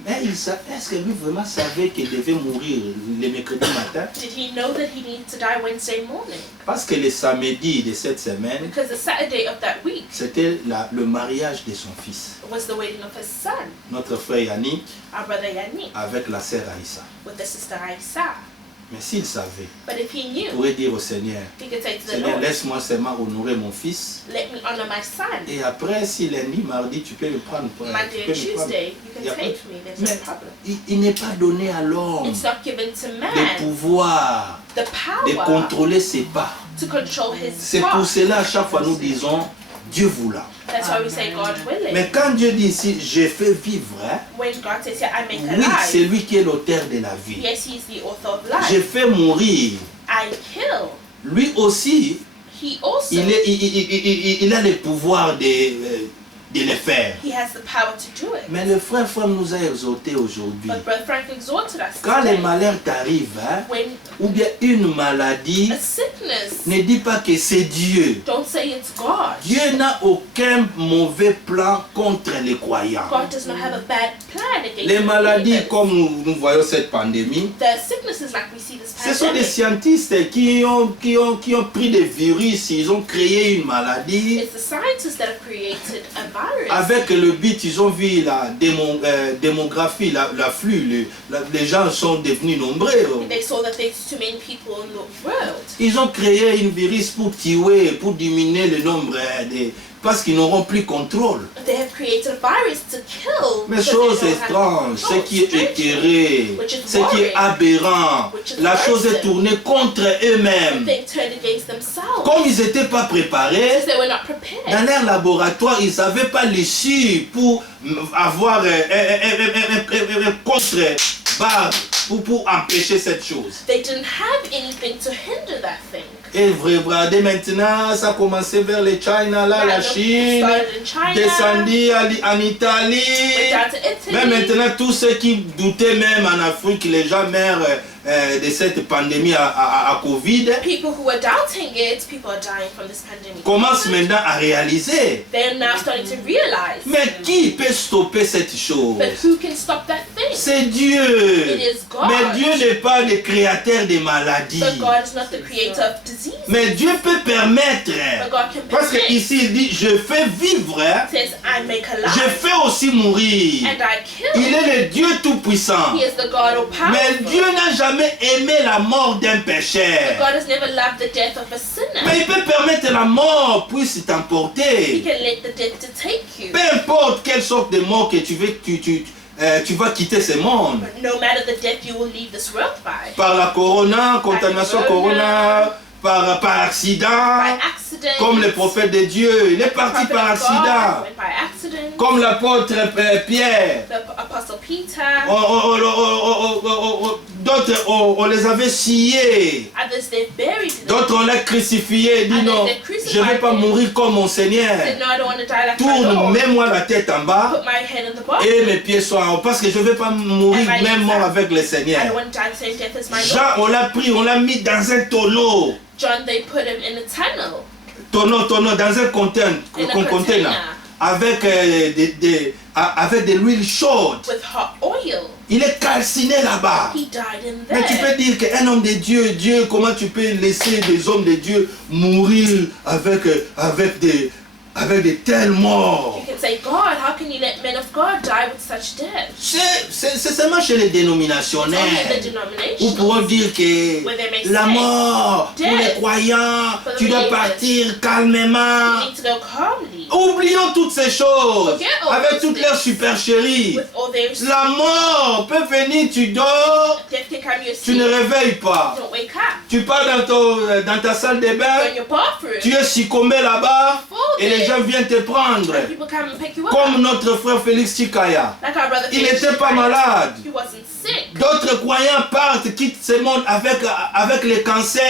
Mais est-ce que lui vraiment savait qu'il devait mourir le mercredi matin? Did he know that he needed to die Wednesday morning? Parce que le samedi de cette semaine, Because the Saturday of that week c'était le mariage de son fils. was the wedding of his son, Notre frère Yannick our brother Yannick, avec la sœur Aïssa. with the sister Aïssa. Mais s'il savait, But if he il knew, pourrait dire au Seigneur, he could say to the Seigneur, Lord, laisse-moi seulement honorer mon fils. let me honor my son. Et après, si lundi, mardi, tu peux me prendre. Monday and Tuesday, you can take me, there's no Mais problem. il n'est pas donné à l'homme It's not given to le man pouvoir the de power contrôler ses pas. to control his C'est pour path. cela, à chaque fois, nous disons, Dieu voulant. That's why we say God willing. Mais quand Dieu dit ici, je fais vivre, When God says here, I make oui, c'est alive, lui qui est l'auteur de la vie. yes, He is the author of Je life. fais mourir. I kill. Lui aussi, He also, il a le pouvoir de le faire. He has the power to do it. Mais le frère nous a exhortés aujourd'hui. But Brother Frank exhorted us Quand les today, malheurs t'arrivent, when ou bien une maladie, a sickness, ne dis pas que c'est Dieu. don't say it's God. Dieu n'a aucun mauvais plan contre les croyants. God does not have a bad plan against Les the maladies, believers. comme nous voyons cette pandémie, The sicknesses like we see this ce sont des pandemic, scientifiques qui ont pris des virus, ils ont créé une maladie. it's the scientists that have created a virus. Avec le but, ils ont vu la démographie, l'afflux, les gens sont devenus nombreux. They saw that there's too many people in the world. Ils ont créé un virus pour tuer, pour diminuer le nombre parce qu'ils n'auront plus contrôle. They have created a virus to kill. Mais because chose they don't have étrange, ce control. qui est Strange. éthéré, Which is ce qui est worrying. aberrant, Which is la chose est worrisome. tournée contre eux-mêmes. They turned against themselves. Comme ils n'étaient pas préparés, Because they were not prepared. dans leur laboratoire, ils n'avaient pas l'issue pour avoir un contre-barre pour empêcher cette chose. They didn't have anything to hinder that thing. Et regardez maintenant, ça a commencé vers le China, là, la Right, it Chine, started in China, descendu en went Italie. down to Italy. Mais maintenant, tous ceux qui doutaient même en Afrique, les gens meurent de cette pandémie à Covid, People who are doubting it, people are dying from this pandemic. commencent maintenant à réaliser. They're now starting to realize. Mais qui peut stopper cette chose? But who can stop that thing? C'est Dieu. It is God. Mais Dieu n'est pas le créateur des maladies. But God is not the creator of disease. Mais Dieu peut permettre. But God can Parce permit. qu'ici, il dit, je fais vivre, It says, I make je alive fais aussi mourir. and I kill. Il est le Dieu Tout-Puissant. He is the God all Mais powerful. Dieu n'a jamais aimé la mort d'un But pécheur. God has never loved the death of a sinner. Mais il peut permettre la mort puisse He t'emporter. can let the death to take you. Peu importe quelle sorte de mort que tu veux, tu vas quitter ce monde. But no matter the death you will leave this world by. Par la corona, contamination corona, par accident, By accident. comme le prophète de Dieu. Il est The parti prophet par of God accident. went by accident. Comme l'apôtre Pierre. The apostle Peter. D'autres, on les avait sciés. Others they buried them. D'autres, on l'a crucifié. Dit non, je ne vais pas mourir comme mon Seigneur. Said, no, I don't want to die like my Tourne, Lord. mets-moi la tête en bas Put my head on the bottom. et mes pieds sont en haut. Parce que je ne vais pas mourir And my même legs mort up. avec le I Seigneur. don't want to die the same death as my Jean, Lord. on l'a pris, on l'a mis dans un tonneau. John, they put him in a tunnel. Tonneau, dans un container. In a container. Avec de l'huile chaude. With hot oil. Il est calciné là-bas. He died in Mais tu there. peux dire qu'un homme de Dieu, comment tu peux laisser des hommes de Dieu mourir avec de telles morts? You can say, God, how can you let men of God die with such death? C'est seulement chez les It's only dénominationnaires. the Nous denomination. pourrons dire que Where they may la say, mort pour les death croyants, for the tu dois believers. partir calmement. You need to go calmly. Oublions toutes ces choses Forget all avec those toutes leurs things. supercheries. With all their La mort peut venir, tu dors, death can come your tu sleep. ne réveilles pas. You don't wake up. Tu pars dans ta salle de You're bain, in your bathroom. tu es succombé là-bas et les gens viennent te prendre. And people come and pick you up. Comme notre frère Félix Chikaya. Like our brother Il Felix n'était pas Chikaya. malade. He wasn't sick. D'autres croyants partent, quittent ce monde avec le cancer.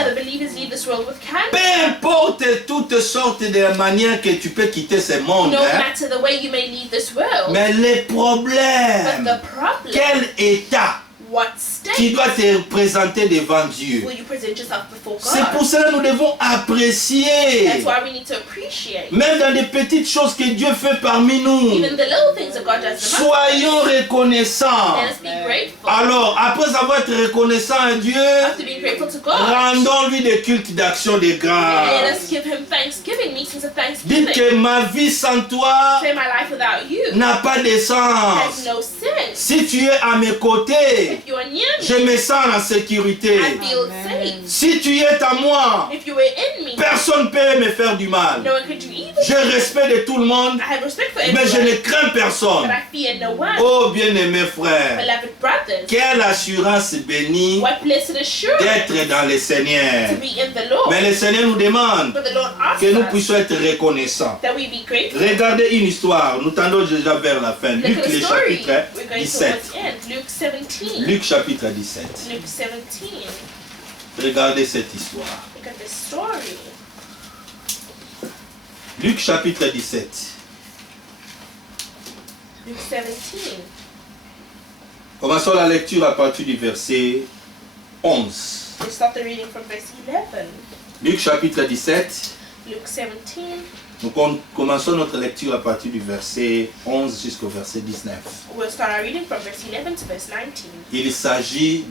Other believers leave this world with Peu cancer. importe toutes sortes de manières que tu peux quitter ce monde. No hein. matter the way you may leave this world. Mais les But problèmes, the problem, quel état what qui state doit te présenter devant Dieu. will you present yourself before C'est pour God? cela que nous devons apprécier, That's why we need to appreciate. même dans des petites choses que Dieu fait parmi nous. Even the little things that God does in our lives. Soyons reconnaissants. Let us be grateful. Alors, après avoir été reconnaissant à Dieu, After being grateful to God, rendons-lui des cultes d'action de let grâce. us give Him thanksgiving, meetings of Dites thanksgiving. que ma vie sans toi Say my life without you n'a pas de has sens. no sense. Si tu es à mes côtés, If If you are near je me, me sens en sécurité. I feel Amen. safe. Si tu es à moi, If you were in me, personne ne peut me faire du mal. no one could do evil. J'ai respect de tout le monde, I have respect for mais je everyone, ne crains but personne. I fear no one. Oh bien-aimés frères, Beloved brothers, quelle assurance bénie what blessed assurance d'être dans le Seigneur. to be in the Lord. Mais le Seigneur nous demande But the Lord asks que nous us puissions être reconnaissants. that we be grateful. Regardez une histoire, nous tendons déjà vers la fin. Look Luc at the le story. chapitre We're going 17. towards the end. Luke 17. Luc chapitre 17. Luke 17. Regardez cette histoire. Look at this story. Luc chapitre 17. Luke 17. Commençons la lecture à partir du verset 11. We start the reading from verse 11. Luc chapitre 17. Luke 17. Nous commençons notre lecture à partir du verset 11 jusqu'au verset 19. We'll start our reading from verse 11 to verse 19. Il s'agit